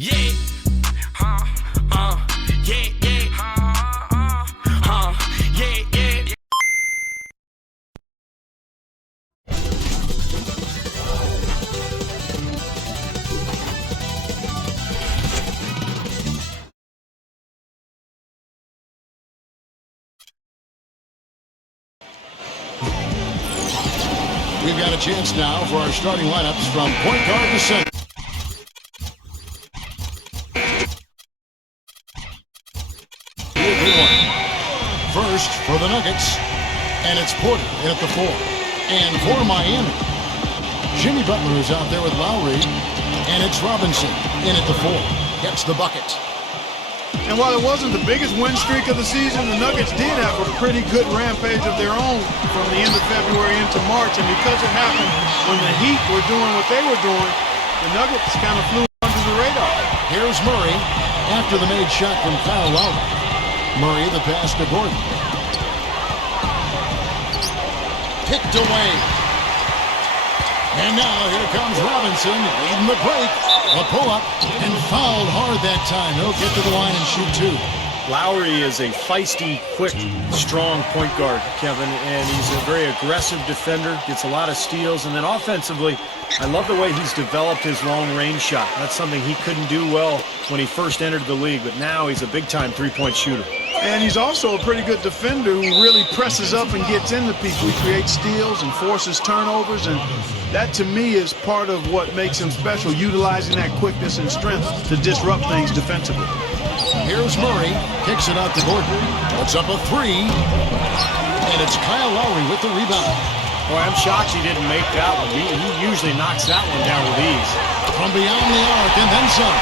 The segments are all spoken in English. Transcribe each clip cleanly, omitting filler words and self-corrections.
Yeah. Yeah, yeah. Yeah, yeah. We've got a chance now for our starting lineups from point guard to center. First for the Nuggets, and it's Porter in at the 4. And for Miami, Jimmy Butler is out there with Lowry, and it's Robinson in at the 4. Gets the bucket. And while it wasn't the biggest win streak of the season, the Nuggets did have a pretty good rampage of their own from the end of February into March. And because it happened when the Heat were doing what they were doing, the Nuggets kind of flew under the radar. Here's Murray after the made shot from Kyle Lowry. Murray the pass to Gordon. Picked away. And now here comes Robinson leading the break. A pull-up and fouled hard that time. He'll get to the line and shoot 2. Lowry is a feisty, quick, strong point guard, Kevin, and he's a very aggressive defender, gets a lot of steals, and then offensively, I love the way he's developed his long-range shot. That's something he couldn't do well when he first entered the league, but now he's a big-time three-point shooter. And he's also a pretty good defender who really presses up and gets into people. He creates steals and forces turnovers, and that to me is part of what makes him special, utilizing that quickness and strength to disrupt things defensively. Here's Murray, kicks it out to Gordon. Puts up a 3, and it's Kyle Lowry with the rebound. Boy, I'm shocked he didn't make that one. He usually knocks that one down with ease. From beyond the arc and then some.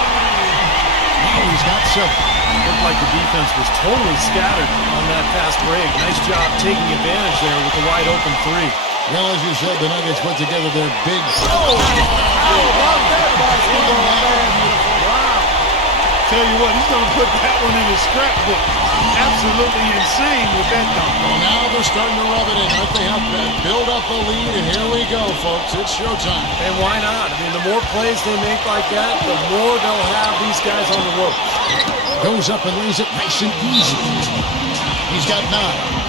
Lowry's got 7. Looked like the defense was totally scattered on that fast break. Nice job taking advantage there with the wide open 3. Well, as you said, the Nuggets put together their big... How about that basketball, man? Wow. Tell you what, he's going to put that one in his scrapbook. Absolutely insane with that dunk. Well, now they're starting to rub it in. Aren't they? Have build up a lead, and here we go, folks. It's showtime. And why not? I mean, the more plays they make like that, the more they'll have these guys on the ropes. Goes up and lays it nice and easy. He's got 9.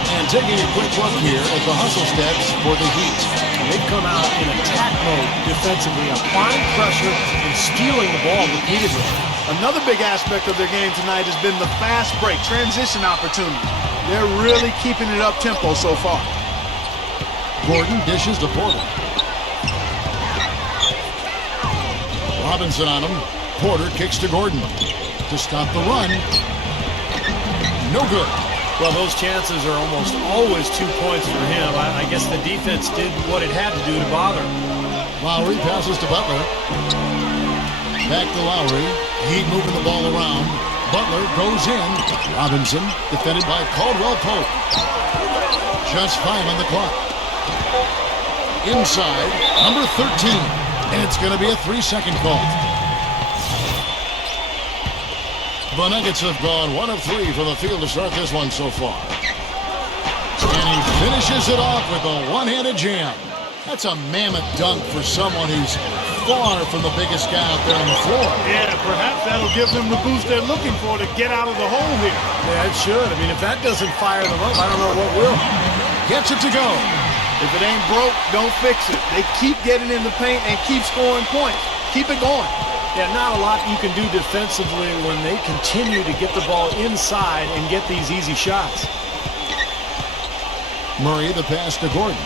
And taking a quick look here at the hustle stats for the Heat. They've come out in attack mode defensively, applying pressure and stealing the ball repeatedly. Another big aspect of their game tonight has been the fast break, transition opportunity. They're really keeping it up-tempo so far. Gordon dishes to Porter. Robinson on him. Porter kicks to Gordon to stop the run. No good. Well, those chances are almost always 2 points for him. I guess the defense did what it had to do to bother him. Lowry passes to Butler. Back to Lowry. Heat moving the ball around. Butler goes in. Robinson defended by Caldwell Pope. Just 5 on the clock. Inside, number 13. And it's going to be a 3-second call. The Nuggets have gone 1 of 3 from the field to start this one so far. And he finishes it off with a one-handed jam. That's a mammoth dunk for someone who's far from the biggest guy out there on the floor. Yeah, perhaps that'll give them the boost they're looking for to get out of the hole here. Yeah, it should. I mean, if that doesn't fire them up, I don't know what will. Gets it to go. If it ain't broke, don't fix it. They keep getting in the paint and keep scoring points. Keep it going. Yeah, not a lot you can do defensively when they continue to get the ball inside and get these easy shots. Murray the pass to Gordon.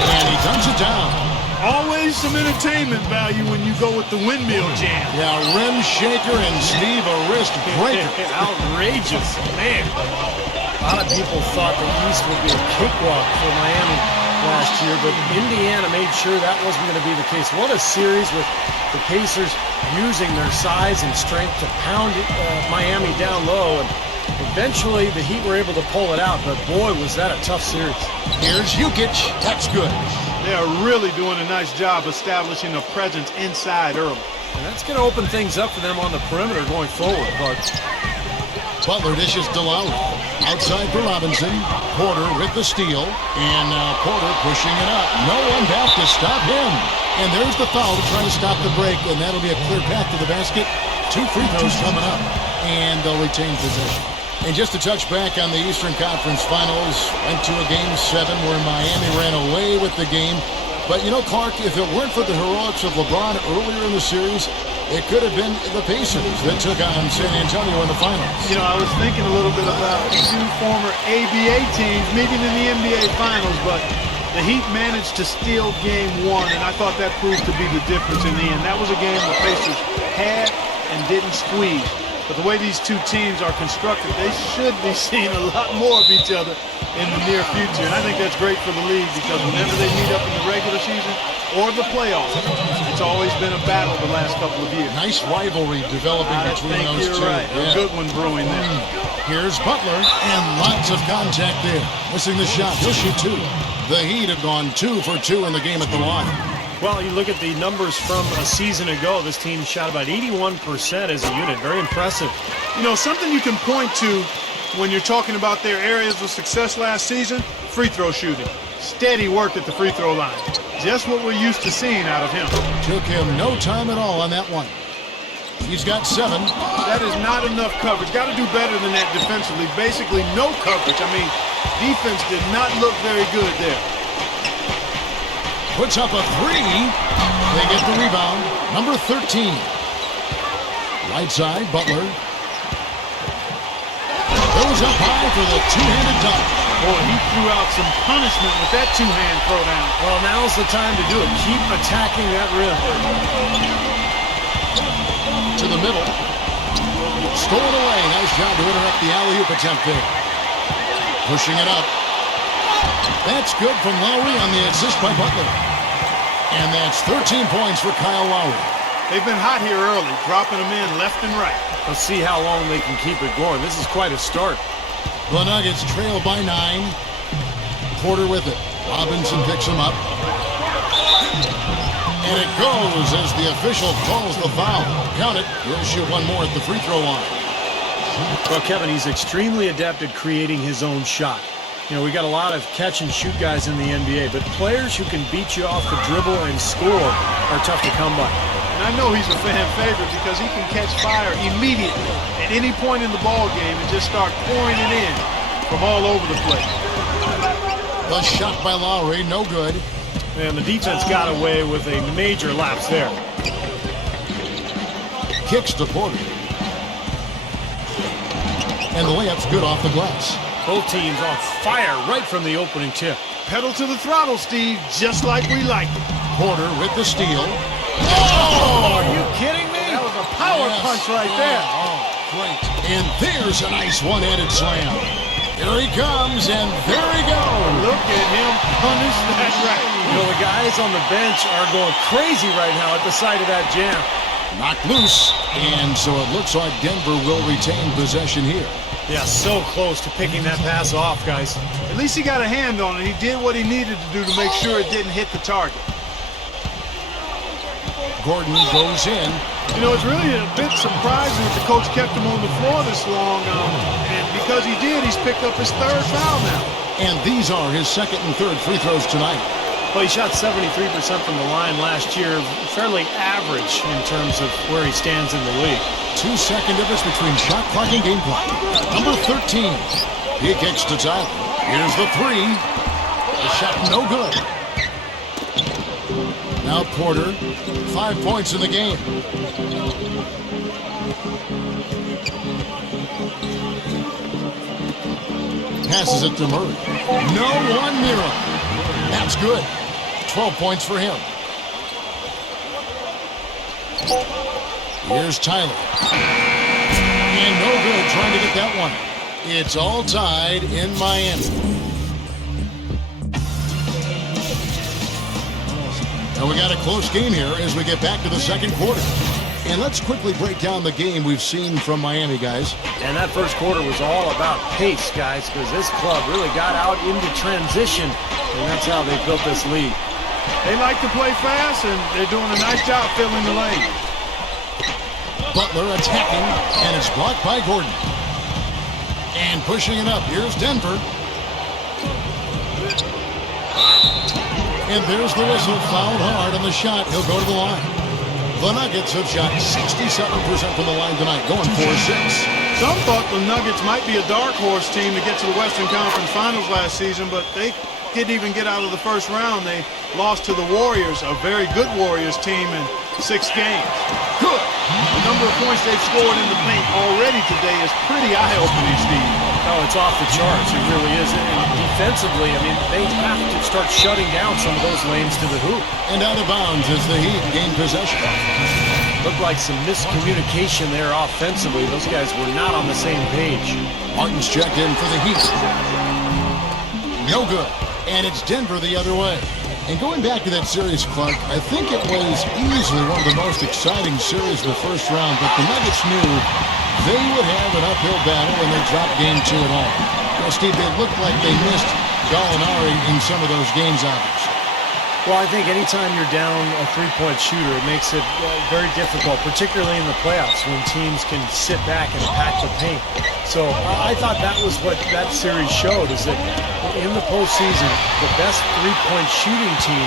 And he dunks it down. Always some entertainment value when you go with the windmill jam. Yeah, rim shaker and Steve a wrist breaker. Outrageous, man. A lot of people thought the East would be a cakewalk for Miami last year, but Indiana made sure that wasn't going to be the case. What a series with the Pacers using their size and strength to pound Miami down low, and eventually the Heat were able to pull it out, but boy, was that a tough series. Here's Jokic. That's good. They are really doing a nice job establishing a presence inside early. And that's going to open things up for them on the perimeter going forward, Bart. Butler dishes to Lowry. Outside for Robinson. Porter with the steal. And Porter pushing it up. No one back to stop him. And there's the foul to try to stop the break. And that'll be a clear path to the basket. 2 free throws coming up. And they'll retain possession. And just to touch back on the Eastern Conference Finals, went to a Game 7 where Miami ran away with the game. But, you know, Clark, if it weren't for the heroics of LeBron earlier in the series, it could have been the Pacers that took on San Antonio in the finals. You know, I was thinking a little bit about two former ABA teams meeting in the NBA Finals, but the Heat managed to steal Game 1, and I thought that proved to be the difference in the end. That was a game the Pacers had and didn't squeeze. But the way these two teams are constructed, they should be seeing a lot more of each other in the near future. And I think that's great for the league because whenever they meet up in the regular season or the playoffs, it's always been a battle the last couple of years. Nice rivalry developing between those two. Right. Yeah. A good one brewing there. Here's Butler, and lots of contact there. Missing the shot. He'll shoot 2. The Heat have gone 2 for 2 in the game at the line. Well, you look at the numbers from a season ago. This team shot about 81% as a unit. Very impressive. You know, something you can point to when you're talking about their areas of success last season, free throw shooting. Steady work at the free throw line. Just what we're used to seeing out of him. Took him no time at all on that one. He's got 7. That is not enough coverage. Got to do better than that defensively. Basically no coverage. I mean, defense did not look very good there. Puts up a 3. They get the rebound. Number 13. Right side, Butler. Goes up high for the two-handed dunk. Boy, he threw out some punishment with that two-hand throwdown. Well, now's the time to do it. Keep attacking that rim. To the middle. Stolen away. Nice job to interrupt the alley-oop attempt there. Pushing it up. That's good from Lowry on the assist by Butler. And that's 13 points for Kyle Lowry. They've been hot here early, dropping them in left and right. Let's see how long they can keep it going. This is quite a start. The Nuggets trail by 9. Porter with it. Robinson picks him up. And it goes as the official calls the foul. Count it. He'll shoot one more at the free throw line. Well, Kevin, he's extremely adept at creating his own shot. You know, we got a lot of catch-and-shoot guys in the NBA, but players who can beat you off the dribble and score are tough to come by. And I know he's a fan favorite because he can catch fire immediately at any point in the ball game and just start pouring it in from all over the place. The shot by Lowry, no good. And the defense got away with a major lapse there. Kicks to Porter. And the layup's good off the glass. Both teams on fire right from the opening tip. Pedal to the throttle, Steve, just like we like it. Porter with the steal. Oh, are you kidding me? That was a power punch right there. Oh, great. And there's a nice one-handed slam. Here he comes, and there he goes. Look at him punish that rack. You know, the guys on the bench are going crazy right now at the sight of that jam. Knocked loose, and so it looks like Denver will retain possession here. Yeah, so close to picking that pass off, guys. At least he got a hand on it. He did what he needed to do to make sure it didn't hit the target. Gordon goes in. You know, it's really a bit surprising that the coach kept him on the floor this long. And because he did, he's picked up his 3rd foul now. And these are his 2nd and 3rd free throws tonight. Well, he shot 73% from the line last year. Fairly average in terms of where he stands in the league. 2-second difference between shot clock and game clock. Number 13. He kicks to Tyler. Here's the 3. The shot no good. Now Porter, 5 points in the game. Passes it to Murray. No one near him. That's good. 12 points for him. Here's Tyler. And no good trying to get that one. It's all tied in Miami. Now we got a close game here as we get back to the 2nd quarter. And let's quickly break down the game we've seen from Miami, guys. And that first quarter was all about pace, guys, because this club really got out into transition, and that's how they built this lead. They like to play fast, and they're doing a nice job filling the lane. Butler attacking, and it's blocked by Gordon. And pushing it up, here's Denver. And there's the whistle, fouled hard on the shot. He'll go to the line. The Nuggets have shot 67% from the line tonight, going 4-6. Some thought the Nuggets might be a dark horse team to get to the Western Conference Finals last season, but they didn't even get out of the first round. They lost to the Warriors, a very good Warriors team, in 6 games. Good. The number of points they've scored in the paint already today is pretty eye-opening, Steve. Oh, it's off the charts. It really is. And defensively, I mean, they have to start shutting down some of those lanes to the hoop. And out of bounds as the Heat gain possession. Looked like some miscommunication there offensively. Those guys were not on the same page. Martin's checked in for the Heat. No good. And it's Denver the other way. And going back to that series, Clark, I think it was easily one of the most exciting series of the first round, but the Nuggets knew they would have an uphill battle when they dropped game 2 at home. Well, Steve, they looked like they missed Gallinari in some of those games, obviously. Well, I think anytime you're down a three-point shooter, it makes it very difficult, particularly in the playoffs when teams can sit back and pack the paint. So I thought that was what that series showed, is that in the postseason, the best three-point shooting team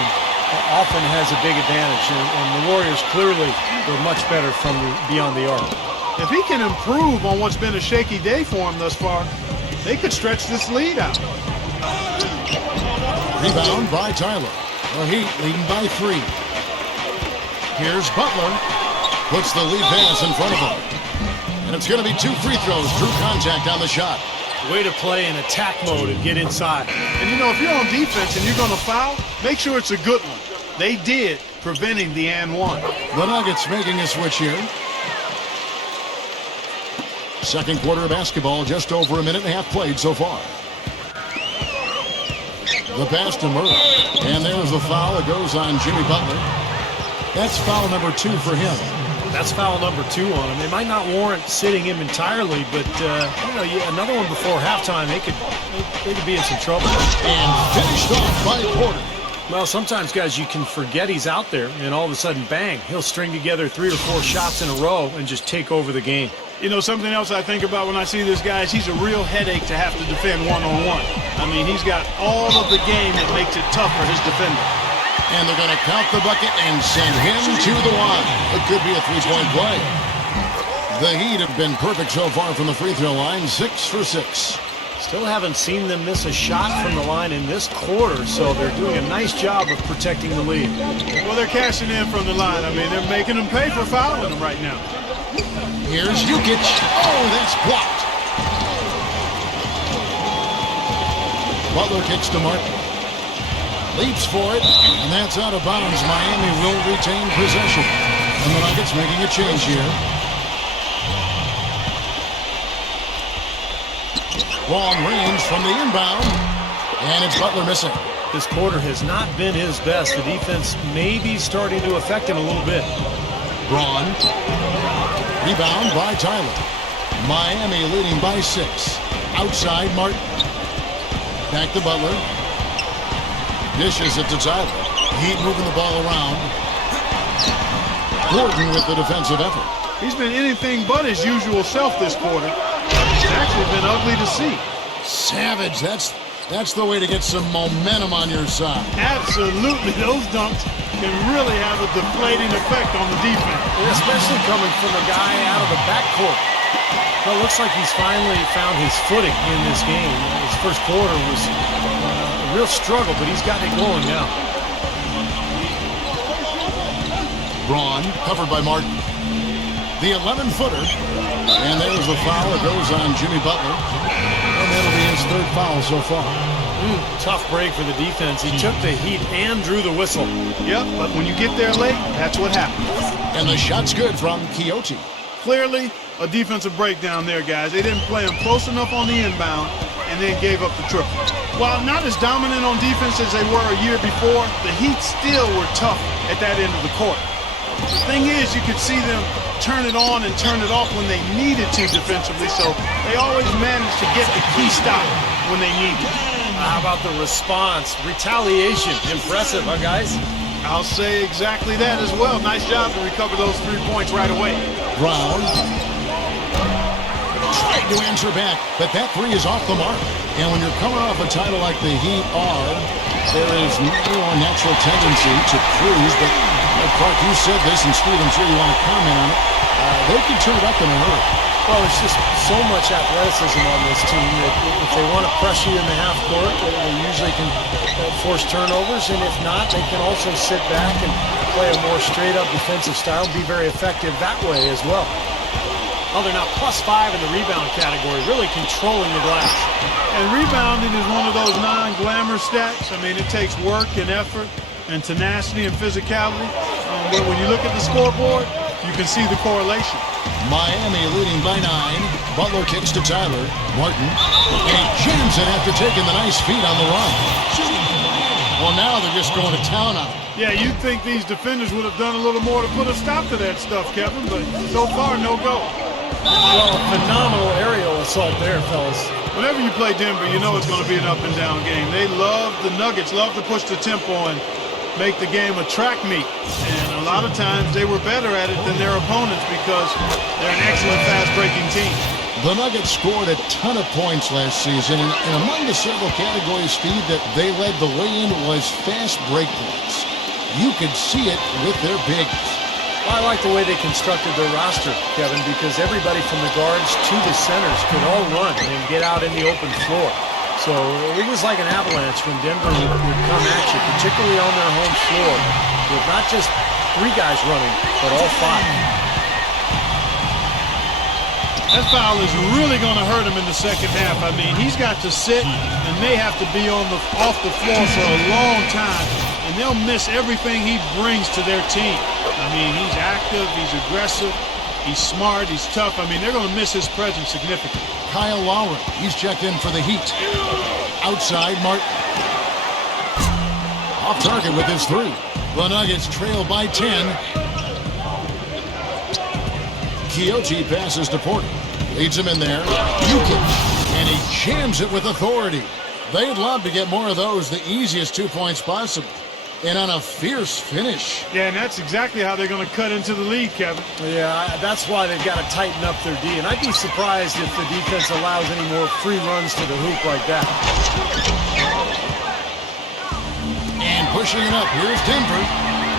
often has a big advantage, and the Warriors clearly were much better from beyond the arc. If he can improve on what's been a shaky day for him thus far, they could stretch this lead out. Rebound by Tyler. The Heat leading by 3. Here's Butler. Puts the lead pass in front of him. And it's going to be 2 free throws. True contact on the shot. Way to play in attack mode and get inside. And, you know, if you're on defense and you're going to foul, make sure it's a good one. They did, preventing the and one. The Nuggets making a switch here. Second quarter of basketball, just over a minute and a half played so far. The pass to Murray. And there's the foul. It goes on Jimmy Butler. That's foul number 2 for him. That's foul number 2 on him. It might not warrant sitting him entirely, but another one before halftime, they could be in some trouble. And finished off by Porter. Well, sometimes, guys, you can forget he's out there, and all of a sudden, bang, he'll string together 3 or 4 shots in a row and just take over the game. You know, something else I think about when I see this guy is he's a real headache to have to defend one-on-one. I mean, he's got all of the game that makes it tough for his defender. And they're going to count the bucket and send him to the line. It could be a 3-point play. The Heat have been perfect so far from the free throw line, 6 for 6. Still haven't seen them miss a shot from the line in this quarter, so they're doing a nice job of protecting the lead. Well, they're cashing in from the line. I mean, they're making them pay for fouling them right now. Here's Jokic. Oh, that's blocked. Butler kicks to Martin. Leaps for it, and that's out of bounds. Miami will retain possession. And the Nuggets making a change here. Long range from the inbound, and it's Butler missing. This quarter has not been his best. The defense may be starting to affect him a little bit. Braun. Rebound by Tyler. Miami leading by 6. Outside Martin. Back to Butler. Dishes it to Tyler. Heat moving the ball around. Gordon with the defensive effort. He's been anything but his usual self this quarter. It's actually been ugly to see. Savage. That's the way to get some momentum on your side. Absolutely. Those dunks can really have a deflating effect on the defense. Especially coming from a guy out of the backcourt. Well, it looks like he's finally found his footing in this game. His first quarter was a real struggle, but he's got it going now. Braun covered by Martin. The 11-footer. And there's the foul. It goes on Jimmy Butler. And that'll be his 3rd foul so far. Tough break for the defense. He took the heat and drew the whistle. Yep, but when you get there late, that's what happens. And the shot's good from 20. Clearly, a defensive breakdown there, guys. They didn't play him close enough on the inbound and then gave up the triple. While not as dominant on defense as they were a year before, the Heat still were tough at that end of the court. The thing is, you could see them turn it on and turn it off when they needed to defensively, so they always managed to get the key stop when they needed it. How about the response? Retaliation. Impressive, huh, guys? I'll say exactly that as well. Nice job to recover those 3 points right away. Brown. to answer back, but that three is off the mark. And when you're coming off a title like the Heat are, there is no natural tendency to cruise. But Clark, you said this, and Steve, I'm sure you want to comment on it. They can turn it up in a hurry. Well, it's just so much athleticism on this team that if they want to pressure you in the half court, they usually can force turnovers, and if not, they can also sit back and play a more straight-up defensive style, be very effective that way as well. Oh, they're now +5 in the rebound category, really controlling the glass. And rebounding is one of those non-glamour stats. I mean, it takes work and effort and tenacity and physicality. But when you look at the scoreboard, you can see the correlation. Miami leading by 9. Butler kicks to Tyler. Martin. And he jams it after taking the nice feed on the run. Well, now they're just going to town on it. Yeah, you'd think these defenders would have done a little more to put a stop to that stuff, Kevin, but so far, no go. Well, phenomenal aerial assault there, fellas. Whenever you play Denver, you know it's going to be an up-and-down game. They love, the Nuggets love to push the tempo and make the game a track meet. And a lot of times they were better at it than their opponents because they're an excellent fast-breaking team. The Nuggets scored a ton of points last season, and among the several categories, Steve, that they led the way in was fast break points. You could see it with their bigs. Well, I like the way they constructed their roster, Kevin, because everybody from the guards to the centers could all run and get out in the open floor. So it was like an avalanche when Denver would come at you, particularly on their home floor, with not just 3 guys running, but all 5. That foul is really going to hurt him in the second half. I mean, he's got to sit and may have to be off the floor for a long time, and they'll miss everything he brings to their team. I mean, he's active, he's aggressive, he's smart, he's tough. I mean, they're going to miss his presence significantly. Kyle Lowry, he's checked in for the Heat. Outside, Martin. Off target with his 3. The Nuggets trail by 10. Quixote passes to Porter. Leads him in there. Jokic. And he jams it with authority. They'd love to get more of those, the easiest 2 points possible. And on a fierce finish. Yeah, and that's exactly how they're going to cut into the lead, Kevin. Yeah, that's why they've got to tighten up their D. And I'd be surprised if the defense allows any more free runs to the hoop like that. And pushing it up. Here's Denver.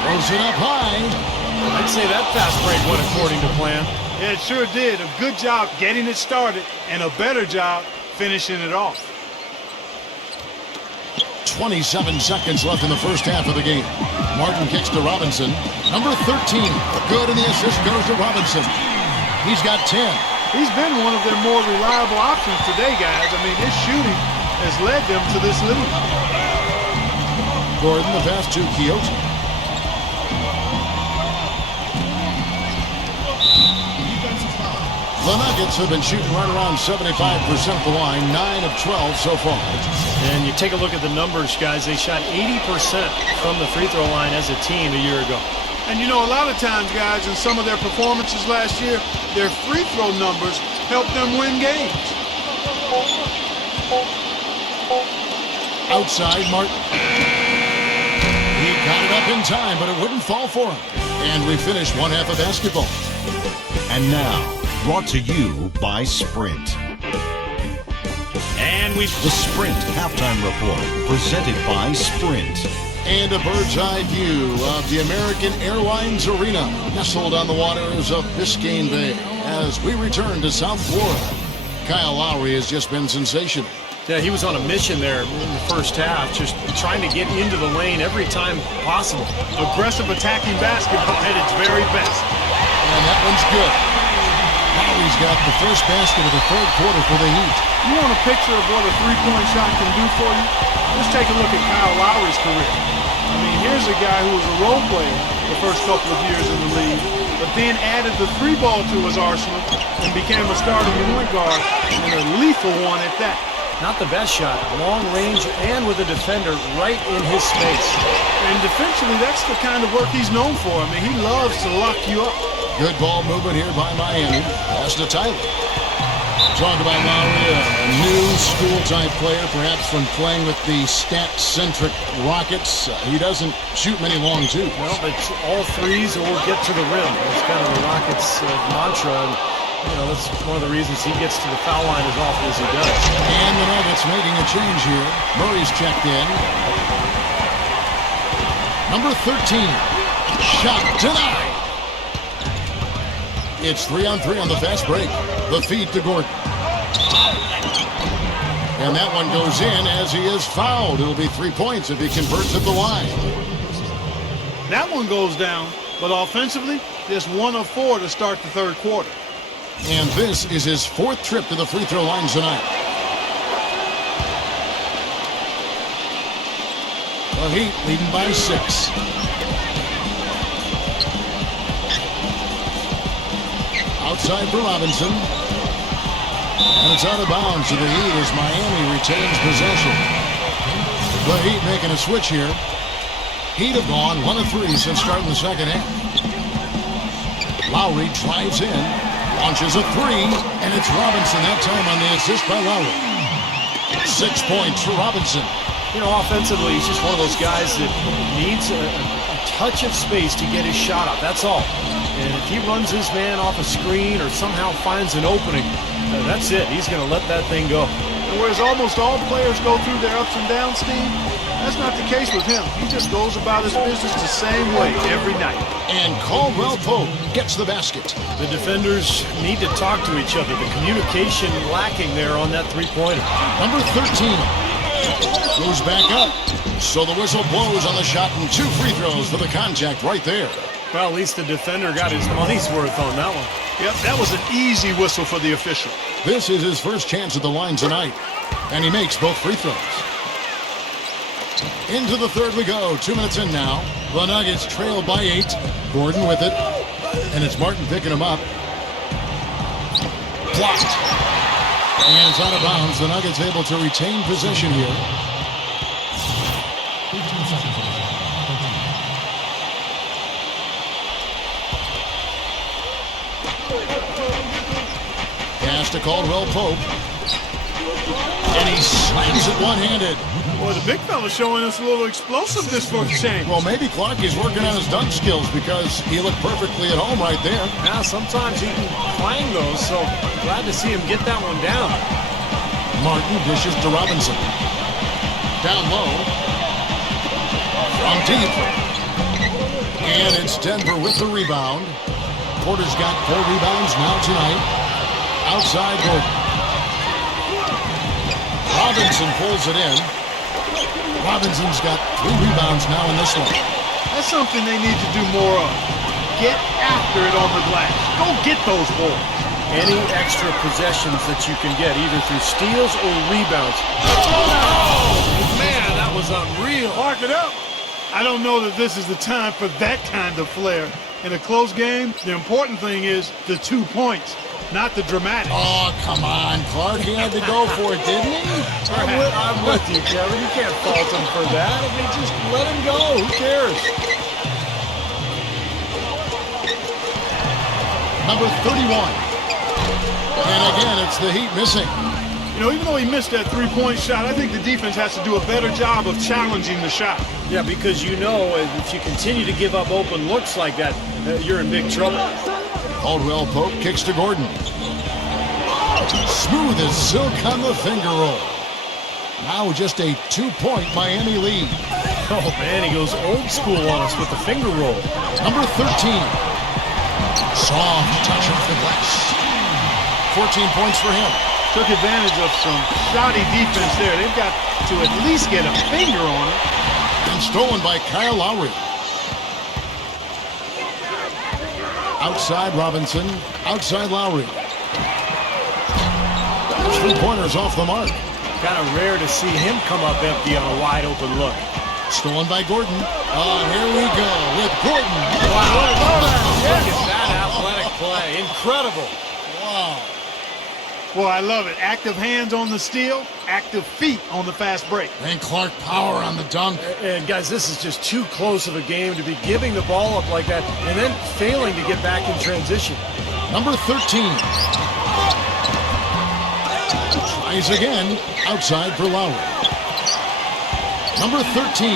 Throws it up high. I'd say that fast break went according to plan. Yeah, it sure did. A good job getting it started and a better job finishing it off. 27 seconds left in the first half of the game. Martin kicks to Robinson. Number 13. Good, and the assist goes to Robinson. He's got 10. He's been one of their more reliable options today, guys. I mean, his shooting has led them to this lead. Gordon, the pass to Quixote. The Nuggets have been shooting right around 75% of the line, 9 of 12 so far. And you take a look at the numbers, guys. They shot 80% from the free throw line as a team a year ago. And you know, a lot of times, guys, in some of their performances last year, their free throw numbers helped them win games. Outside, Martin. He got it up in time, but it wouldn't fall for him. And we finish one half of basketball. And now, brought to you by Sprint. And The Sprint Halftime Report, presented by Sprint. And a bird's eye view of the American Airlines Arena, nestled on the waters of Biscayne Bay. As we return to South Florida, Kyle Lowry has just been sensational. Yeah, he was on a mission there in the first half, just trying to get into the lane every time possible. Aggressive attacking basketball at its very best. And that one's good. Lowry's got the first basket of the third quarter for the Heat. You want a picture of what a three-point shot can do for you? Let's take a look at Kyle Lowry's career. I mean, here's a guy who was a role player the first couple of years in the league, but then added the 3-ball to his arsenal and became a starting point guard, and a lethal one at that. Not the best shot, long range and with a defender right in his space. And defensively, that's the kind of work he's known for. I mean, he loves to lock you up. Good ball movement here by Miami. Pass to Tyler. Talk about Lowry, a new school-type player, perhaps from playing with the stat-centric Rockets. He doesn't shoot many long twos. Well, it's all threes or get to the rim. That's kind of the Rockets' mantra. And You know, that's one of the reasons he gets to the foul line as often as he does. And the Nuggets making a change here. Murray's checked in. Number 13. Shot denied. It's 3-on-3 on the fast break. The feed to Gordon. And that one goes in as he is fouled. It'll be 3 points if he converts at the line. That one goes down, but offensively, just 1 of 4 to start the third quarter. And this is his 4th trip to the free throw line tonight. The Heat leading by 6. Outside for Robinson. And it's out of bounds to the Heat as Miami retains possession. The Heat making a switch here. Heat have gone 1 of 3 since starting the second half. Lowry drives in, launches a 3, and it's Robinson that time on the assist by Lowry. 6 points for Robinson. You know, offensively, he's just one of those guys that needs a touch of space to get his shot up. That's all. And if he runs his man off a screen or somehow finds an opening, that's it. He's going to let that thing go. And whereas almost all players go through their ups and downs, Steve, that's not the case with him. He just goes about his business the same way every night. And Caldwell Pope gets the basket. The defenders need to talk to each other. The communication lacking there on that three-pointer. Number 13 goes back up. So the whistle blows on the shot and 2 free throws for the contact right there. Well, at least the defender got his money's worth on that one. Yep, that was an easy whistle for the official. This is his first chance at the line tonight. And he makes both free throws. Into the third we go. 2 minutes in now. The Nuggets trail by 8. Gordon with it. And it's Martin picking him up. Blocked. And it's out of bounds. The Nuggets able to retain possession here. Pass to Caldwell Pope. And he slams it one-handed. Boy, the big fella's showing us a little explosiveness for a change. Well, maybe Clark is working on his dunk skills because he looked perfectly at home right there. Yeah, sometimes he can clang those, so glad to see him get that one down. Martin dishes to Robinson. Down low. From deep. And it's Denver with the rebound. Porter's got 4 rebounds now tonight. Outside Gordon. Robinson pulls it in. Robinson's got 3 rebounds now in this one. That's something they need to do more of. Get after it on the glass. Go get those balls. Any extra possessions that you can get, either through steals or rebounds. Oh, Man, that was unreal. Mark it up. I don't know that this is the time for that kind of flair. In a close game, the important thing is the 2 points, not the dramatic. Oh, come on, Clark. He had to go for it, didn't he? I'm with you, Kevin. You can't fault him for that. I mean, just let him go. Who cares? Number 31. And again, it's the Heat missing. You know, even though he missed that 3-point shot, I think the defense has to do a better job of challenging the shot. Yeah, because you know if you continue to give up open looks like that, you're in big trouble. Caldwell Pope kicks to Gordon. Smooth as silk on the finger roll. Now just a 2-point Miami lead. Oh, man, he goes old school on us with the finger roll. Number 13. Soft touch off the glass. 14 points for him. Took advantage of some shoddy defense there. They've got to at least get a finger on it. And stolen by Kyle Lowry. Outside Robinson. Outside Lowry. 3-pointers off the mark. Kind of rare to see him come up empty on a wide open look. Stolen by Gordon. Oh, here we go with Gordon. Wow. Look at that athletic play. Incredible. Wow. Well, I love it. Active hands on the steal, active feet on the fast break. And Clark power on the dunk. And guys, this is just too close of a game to be giving the ball up like that and then failing to get back in transition. Number 13. Tries again. Outside for Lowry. Number 13.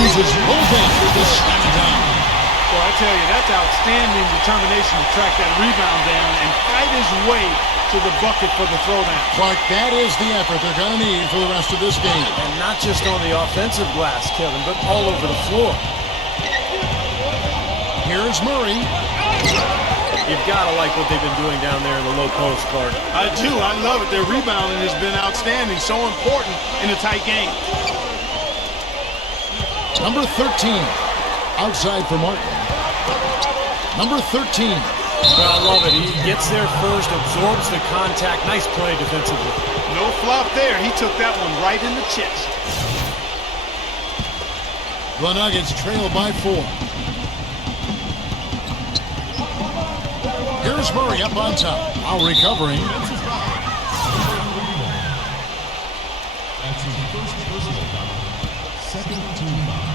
Uses low banker to slam it down. Well, I tell you, that's outstanding determination to track that rebound down and fight his way to the bucket for the throwdown. Clark, that is the effort they're going to need for the rest of this game. And not just on the offensive glass, Kevin, but all over the floor. Here's Murray. You've got to like what they've been doing down there in the low post, Clark. I do. I love it. Their rebounding has been outstanding. So important in a tight game. Number 13. Outside for Martin. Number 13. Well, I love it. He gets there first, absorbs the contact. Nice play defensively. No flop there. He took that one right in the chest. The Nuggets trail by 4. Here's Murray up on top. Now recovering. That's his first personal foul. Second team foul.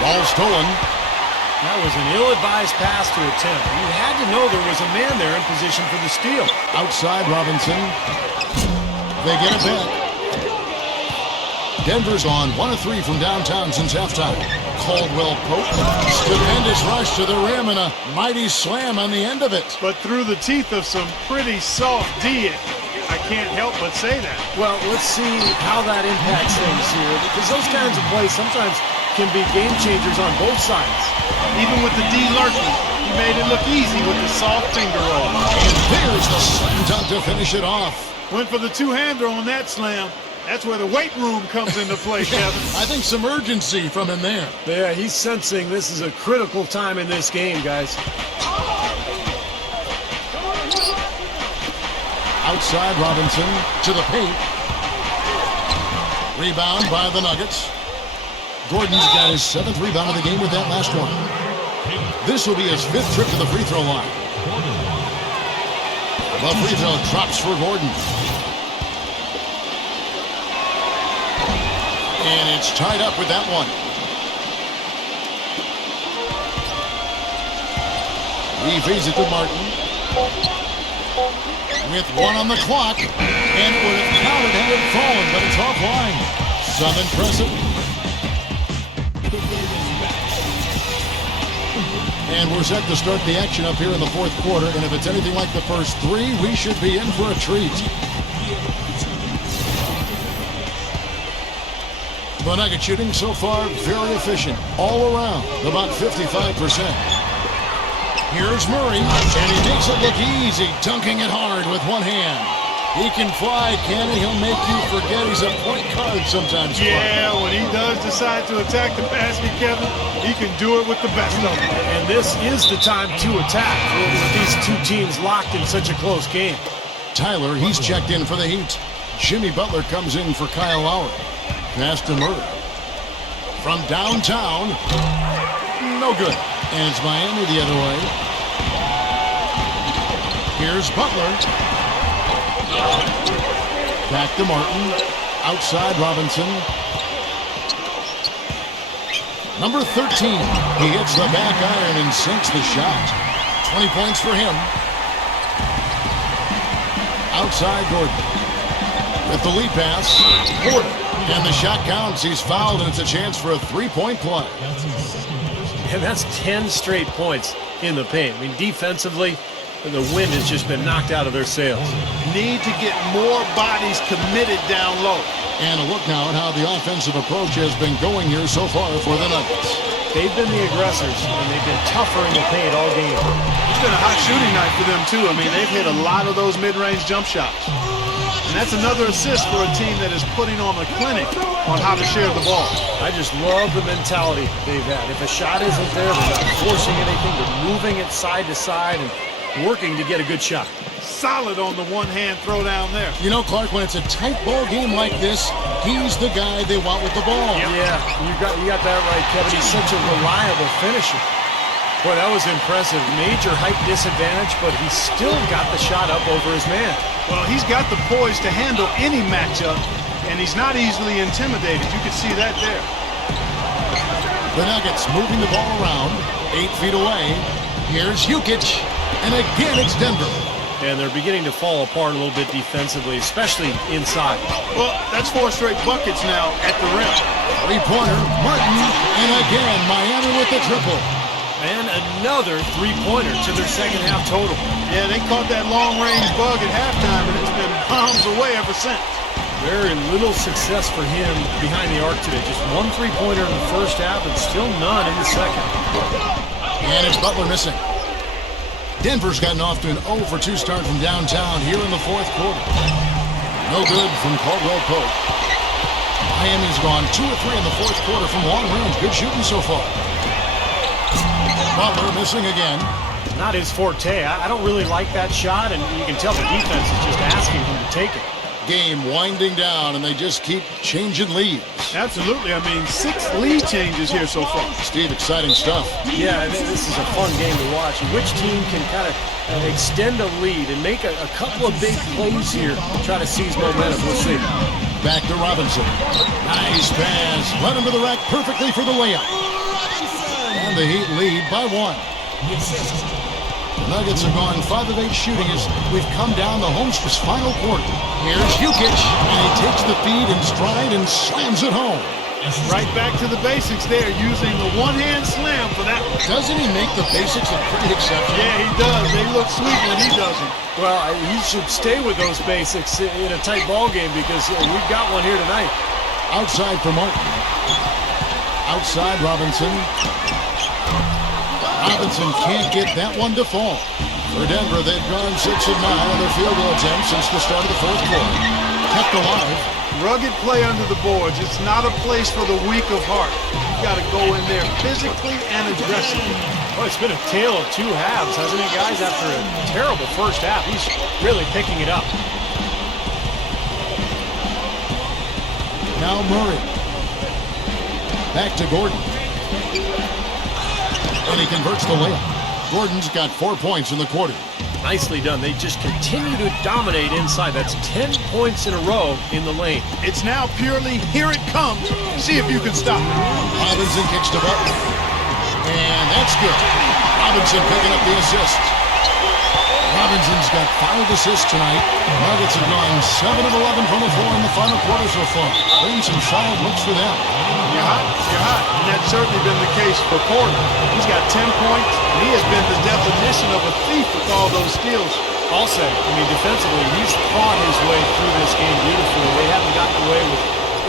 Ball stolen. That was an ill-advised pass to attempt. You had to know there was a man there in position for the steal. Outside Robinson. They get it back. Denver's on 1 of 3 from downtown since halftime. Caldwell Pope. Stupendous rush to the rim and a mighty slam on the end of it. But through the teeth of some pretty soft D, I can't help but say that. Well, let's see how that impacts things here, because those kinds of plays sometimes can be game changers on both sides. Even with the D lurking, he made it look easy with the soft finger roll. And there's the slam dunk to finish it off. Went for the two-hander on that slam. That's where the weight room comes into play, Kevin. I think some urgency from him there. Yeah, he's sensing this is a critical time in this game, guys. Outside Robinson to the paint. Rebound by the Nuggets. Gordon's got his 7th rebound of the game with that last one. This will be his 5th trip to the free throw line. The free throw drops for Gordon. And it's tied up with that one. He feeds it to Martin. With 1 on the clock. And it would have counted had it fallen, but it's offline. Some impressive. And we're set to start the action up here in the 4th quarter. And if it's anything like the first 3, we should be in for a treat. The Nugget shooting so far very efficient. All around, about 55%. Here's Murray, and he makes it look easy, dunking it hard with one hand. He can fly, can he? He'll make you forget he's a point guard sometimes. Yeah, when he does decide to attack the basket, Kevin, he can do it with the best of them. And this is the time to attack with these two teams locked in such a close game. Tyler, he's checked in for the Heat. Jimmy Butler comes in for Kyle Lowry. Pass to Murray. From downtown, no good. And it's Miami the other way. Here's Butler. Back to Martin. Outside Robinson. Number 13. He hits the back iron and sinks the shot. 20 points for him. Outside Gordon. With the lead pass. Gordon. And the shot counts. He's fouled, and it's a chance for a 3-point play. And that's 10 straight points in the paint. I mean, defensively, the wind has just been knocked out of their sails. Need to get more bodies committed down low. And a look now at how the offensive approach has been going here so far for the Nuggets. They've been the aggressors, and they've been tougher in the paint all game. It's been a hot shooting night for them, too. I mean, they've hit a lot of those mid-range jump shots. And that's another assist for a team that is putting on a clinic on how to share the ball. I just love the mentality they've had. If a shot isn't there, they're not forcing anything. They're moving it side to side and working to get a good shot. Solid on the one-hand throw down there. You know, Clark, when it's a tight ball game like this, he's the guy they want with the ball. Yeah, you got that right, Kevin. He's such a reliable finisher. Boy, that was impressive. Major height disadvantage, but he still got the shot up over his man. Well, he's got the poise to handle any matchup, and he's not easily intimidated. You can see that there. The Nuggets moving the ball around, 8 feet away. Here's Jukic, and again it's Denver. and they're beginning to fall apart a little bit defensively, especially inside. Well, that's 4 straight buckets now at the rim. Three-pointer, Martin, and again, Miami with the triple. And another three-pointer to their second half total. Yeah, they caught that long-range bug at halftime, and it's been bombs away ever since. Very little success for him behind the arc today. Just 1 3-pointer in the first half and still none in the second. And it's Butler missing. Denver's gotten off to an 0 for 2 start from downtown here in the fourth quarter. No good from Caldwell Pope. Miami's gone 2 of 3 in the fourth quarter from long range. Good shooting so far. Butler missing again. Not his forte. I don't really like that shot, and you can tell the defense is just asking him to take it. Game winding down, and they just keep changing leads. Absolutely. I mean, 6 lead changes here so far. Steve, exciting stuff. Yeah, I mean, this is a fun game to watch. Which team can kind of extend a lead and make a couple of big plays here, try to seize momentum. We'll see. Back to Robinson. Nice pass. Led him to the rack perfectly for the layup. And the Heat lead by 1. The Nuggets have gone 5 of 8 shooting as we've come down the home-stretch final quarter. Here's Jokic, and he takes the feed in stride and slams it home. Right back to the basics there, using the one-hand slam for that one. Doesn't he make the basics look pretty exceptional? Yeah, he does. They look sweet when he does it. Well, he should stay with those basics in a tight ball game because we've got one here tonight. Outside for Martin. Outside Robinson. Robinson can't get that one to fall. For Denver, they've gone 6 of 9 on their field goal attempts since the start of the fourth quarter. Kept alive. Rugged play under the boards. It's not a place for the weak of heart. You've got to go in there physically and aggressively. Well, it's been a tale of 2 halves, hasn't it, guys? After a terrible first half, he's really picking it up. Now Murray. Back to Gordon. And he converts the layup. Gordon's got 4 points in the quarter. Nicely done. They just continue to dominate inside. That's 10 points in a row in the lane. It's now purely here it comes. See if you can stop it. Robinson kicks to Butler. And that's good. Robinson picking up the assist. Robinson's got 5 assists tonight. Nuggets have gone 7 of 11 from the floor in the final quarter so far. Bring some solid looks for them. You're hot, you're hot. And that's certainly been the case for Porter. He's got 10 points, and he has been the definition of a thief with all those steals. I'll say, I mean, defensively, he's fought his way through this game beautifully. They haven't gotten away with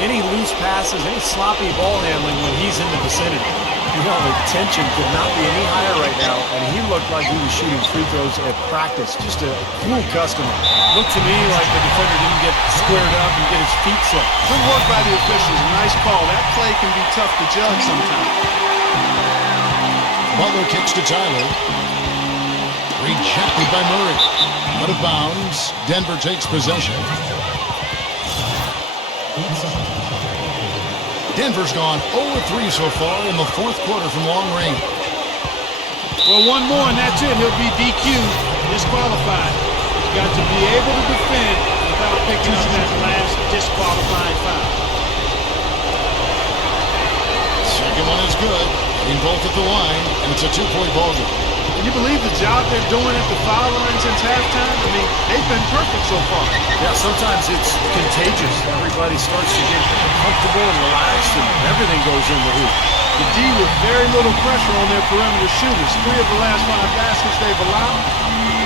any loose passes, any sloppy ball handling when he's in the vicinity. You know, the tension could not be any higher right now, and he looked like he was shooting free throws at practice. Just a cool customer. Looked to me like the defender didn't get squared up and get his feet set. Good work by the officials. Nice call. That play can be tough to judge sometimes. Butler kicks to Tyler. Rejected by Murray. Out of bounds. Denver takes possession. Denver's gone 0-3 so far in the fourth quarter from long range. Well, one more and that's it. He'll be DQ'd, disqualified. He's got to be able to defend without picking up that last disqualifying foul. Second one is good. Getting both at the line, and it's a 2-point ball game. Can you believe the job they're doing at the foul line since halftime? I mean, they've been perfect so far. Yeah, sometimes it's contagious. Everybody starts to get comfortable and relaxed, and everything goes in the hoop. The D with very little pressure on their perimeter shooters. 3 of the last 5 baskets they've allowed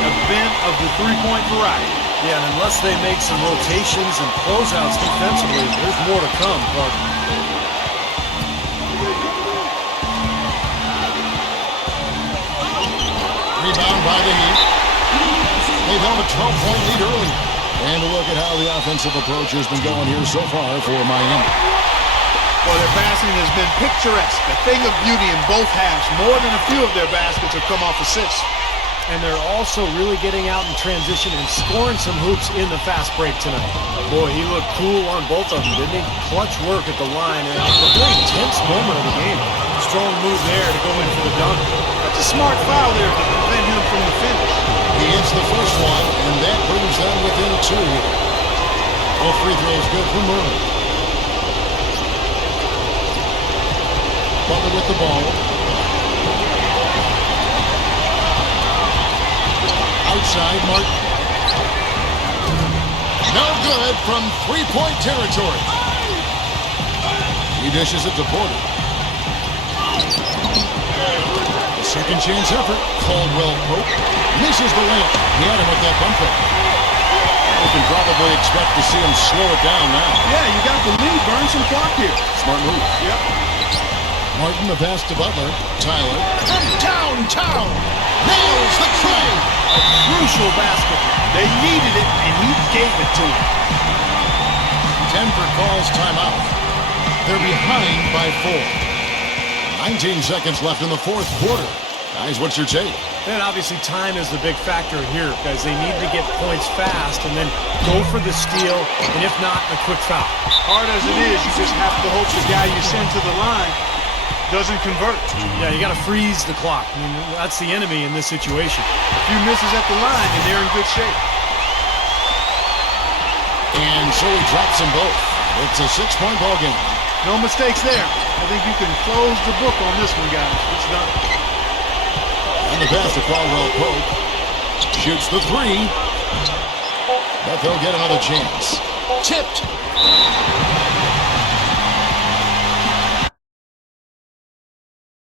have been of the 3-point variety. Yeah, and unless they make some rotations and closeouts defensively, there's more to come, but rebound by the Heat. They've held a 12-point lead early. And look at how the offensive approach has been going here so far for Miami. Well, their passing has been picturesque, a thing of beauty in both halves. More than a few of their baskets have come off assists. and they're also really getting out in transition and scoring some hoops in the fast break tonight. Boy, he looked cool on both of them, didn't he? Clutch work at the line, and a very tense moment of the game. Strong move there to go in for the dunk. That's a smart foul there to prevent him from the finish. He hits the first one, and that brings them within two here. Both free throws good for Murray. Butler with the ball. Outside, Martin. good from three-point territory. He dishes it to Porter. A second chance effort. Caldwell Pope misses the layup. He had him with that bump fake. We can probably expect to see him slow it down now. Yeah, you got the lead. Burn some clock here. Smart move. Yep. Martin, the pass to Butler. Tyler. And downtown. Nails the tray. A crucial basket. They needed it, and he gave it to them. Denver calls timeout. They're behind by 4. 19 seconds left in the fourth quarter. Guys, what's your take? Then obviously time is the big factor here because they need to get points fast and then go for the steal, and if not, a quick foul. Hard as it is, you just have to hope the guy you send to the line doesn't convert. Yeah, you got to freeze the clock. I mean, that's the enemy in this situation. A few misses at the line, and they're in good shape. And so he drops them both. It's a 6-point ball game. No mistakes there. I think you can close the book on this one, guys. It's done. And the pass to Caldwell Pope. Shoots the three. But they'll get another chance. Tipped.